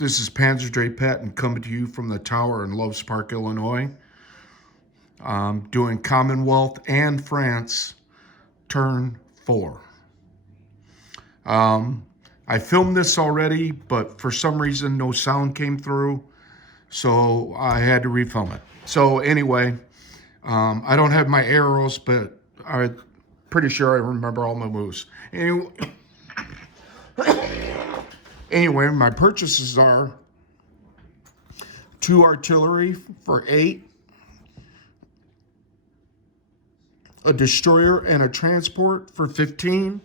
This is Panzer Dre Patton coming to you from the tower in Loves Park, Illinois. Doing Commonwealth and France, turn 4. I filmed this already, but for some reason no sound came through, so I had to refilm it. So anyway, I don't have my arrows, but I'm pretty sure I remember all my moves. Anyway, my purchases are 2 artillery for 8, a destroyer and a transport for 15,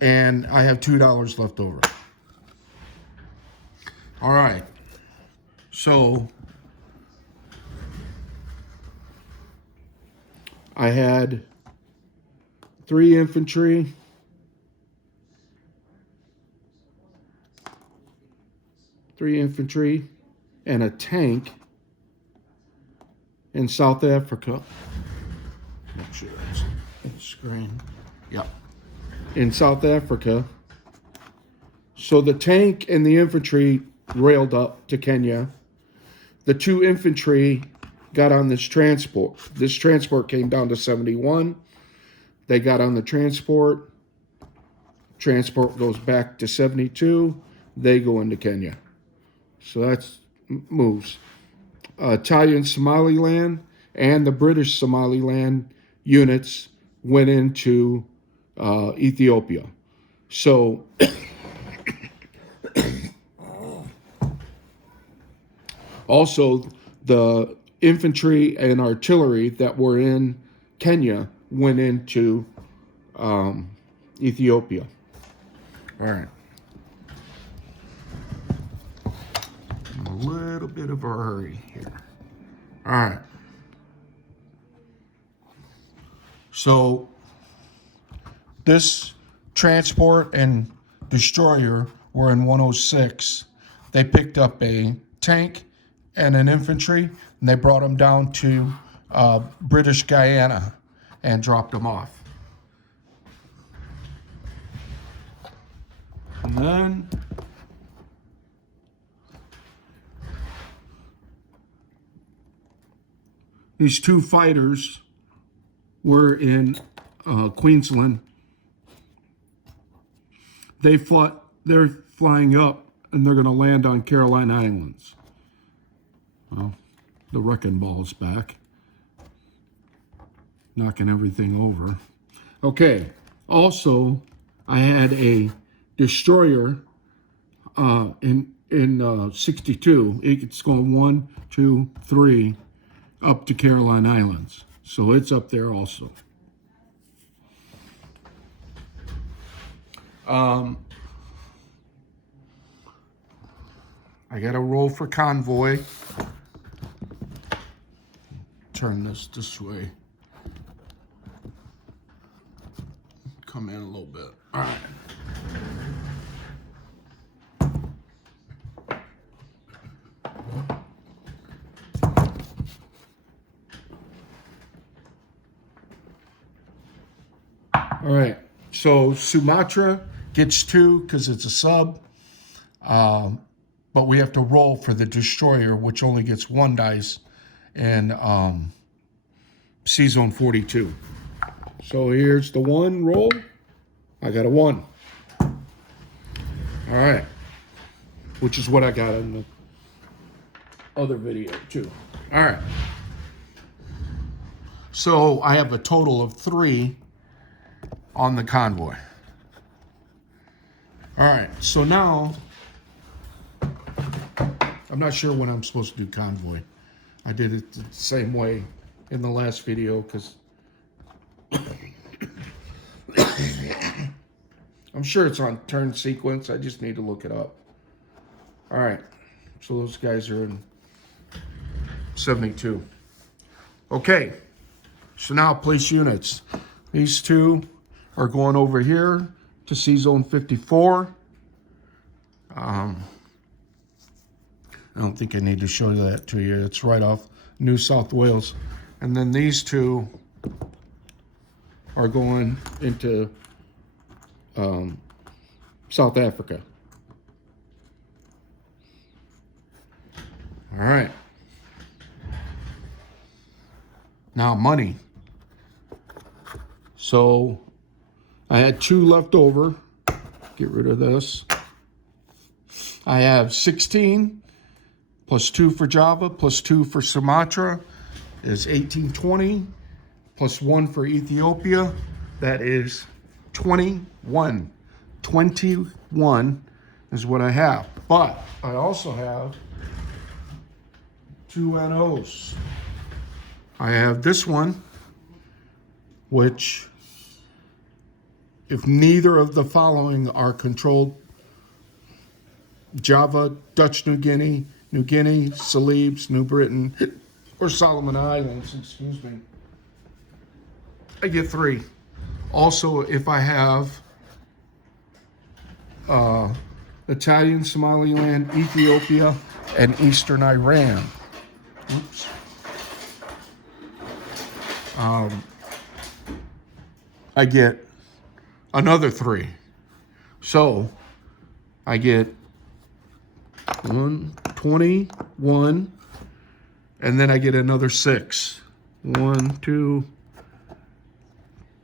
and I have $2 left over. All right, so I had 3 infantry, 3 infantry, and a tank in South Africa. Make sure that's in the screen. Yep. In South Africa. So the tank and the infantry railed up to Kenya. The 2 infantry got on this transport. This transport came down to 71. They got on the transport. Transport goes back to 72. They go into Kenya. So that's moves. Italian Somaliland and the British Somaliland units went into Ethiopia. So also the infantry and artillery that were in Kenya went into Ethiopia. All right. A little bit of a hurry here. All right. So this transport and destroyer were in 106. They picked up a tank and an infantry, and they brought them down to British Guyana and dropped them off. And then these 2 fighters were in Queensland. They're flying up, and they're going to land on Caroline Islands. Well, the wrecking ball's back, knocking everything over. Okay, also, I had a destroyer in 62. It's going 1, 2, 3 up to Caroline Islands. So it's up there also. I got a roll for convoy. Turn this way. Come in a little bit. All right. All right, so Sumatra gets 2 because it's a sub, but we have to roll for the destroyer, which only gets 1 dice, and C-Zone 42. So here's the 1 roll. I got a 1. All right, which is what I got in the other video too. All right, so I have a total of 3 on the convoy. All right, so now I'm not sure when I'm supposed to do convoy. I did it the same way in the last video because I'm sure it's on turn sequence. I just need to look it up. All right, so those guys are in 72. Okay, so now place units. These 2 are going over here to C-Zone 54. I don't think I need to show that to you. It's right off New South Wales. And then these 2 are going into South Africa. All right. Now money. So I had 2 left over. Get rid of this. I have 16 plus 2 for Java plus 2 for Sumatra is 1820 plus 1 for Ethiopia. That is 21. 21 is what I have. But I also have 2 NOs. I have this one, which, if neither of the following are controlled, Java, Dutch New Guinea, Celebes, New Britain, or Solomon Islands, excuse me, I get 3. Also, if I have Italian, Somaliland, Ethiopia, and Eastern Iran. Oops. I get another 3. So I get 21, and then I get another 6. 1, 2,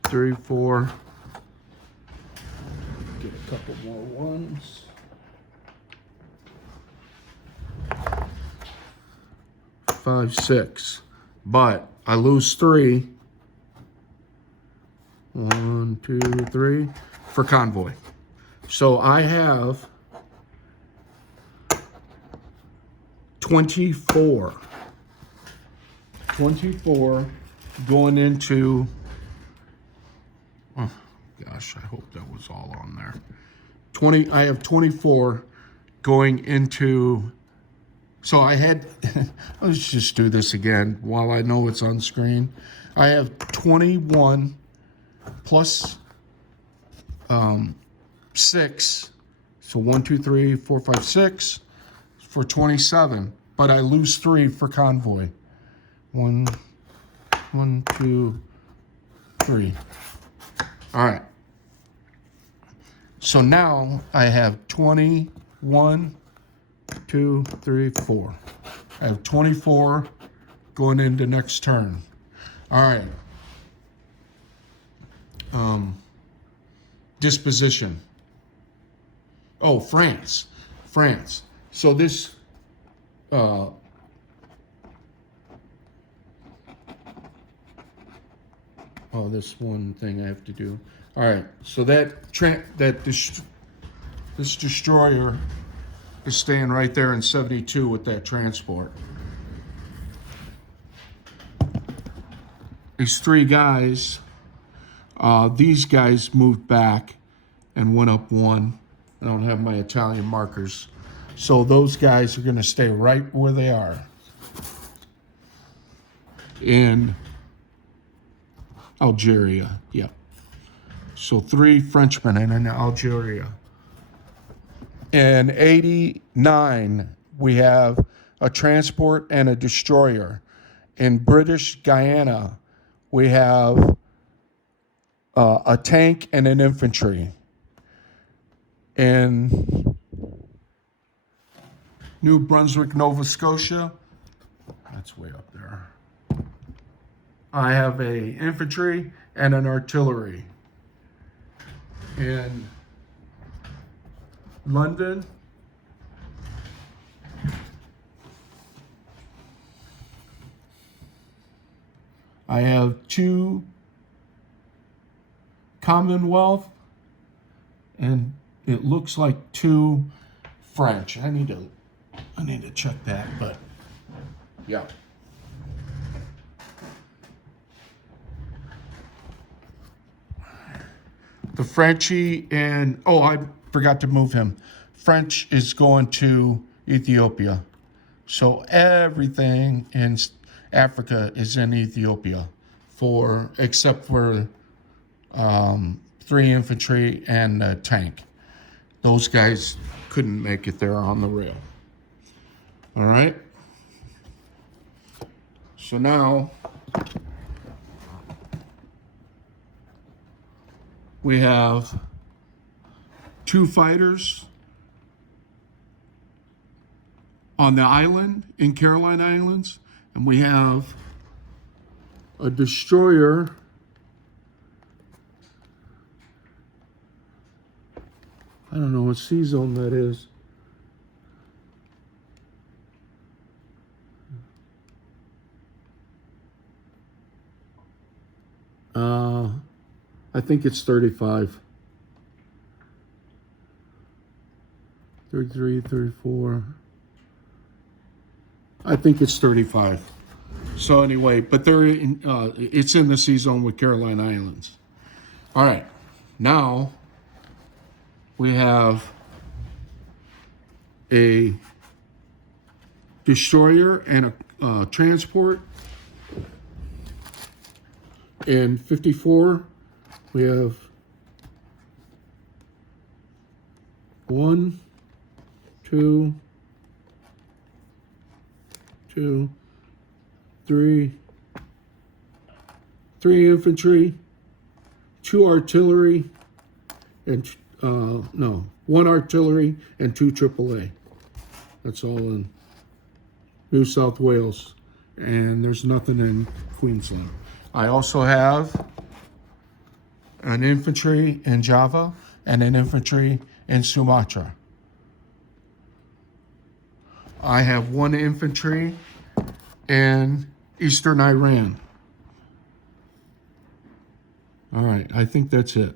3, 4. Get a couple more ones. 5, 6. But I lose 3. 1, 2, 3 for convoy. So I have 24. 24 going into, oh gosh, I hope that was all on there. I have 24 going into, so I had, let's just do this again while I know it's on screen. I have 21 plus 6, so 1, 2, 3, 4, 5, 6 for 27, but I lose 3 for convoy. 1, 2, 3. All right. So now I have 21, 2, 3, 4. I have 24 going into next turn. All right. Disposition. Oh, France. So this, this one thing I have to do. All right. So this destroyer is staying right there in 72 with that transport. These 3 guys, these guys moved back and went up 1. I don't have my Italian markers. So those guys are going to stay right where they are. In Algeria, yep. So 3 Frenchmen in Algeria. In 89, we have a transport and a destroyer. In British Guyana, we have a tank and an infantry. In New Brunswick, Nova Scotia, that's way up there, I have a infantry and an artillery. In London, I have 2 Commonwealth, and it looks like 2 French. I need to check that, but yeah. The Frenchie and, oh, I forgot to move him. French is going to Ethiopia. So everything in Africa is in Ethiopia, except for 3 infantry and a tank. Those guys couldn't make it there on the rail. All right. So now we have 2 fighters on the island in Caroline Islands, and we have a destroyer. I don't know what sea zone that is. I think it's 35. 33, 34. I think it's 35. So anyway, but they're in, it's in the sea zone with Caroline Islands. All right, now we have a destroyer and a transport. In 54, we have 1, 2, 2, 3, 3 infantry, 2 artillery, and 1 artillery and 2 AAA. That's all in New South Wales, and there's nothing in Queensland. I also have an infantry in Java and an infantry in Sumatra. I have 1 infantry in Eastern Iran. All right, I think that's it.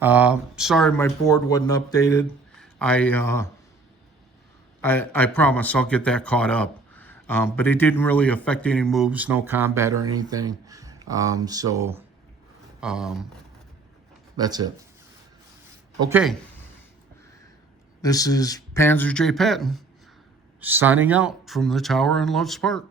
Sorry my board wasn't updated. I promise I'll get that caught up. But it didn't really affect any moves, no combat or anything. That's it. Okay. This is Panzer J. Patton signing out from the tower in Loves Park.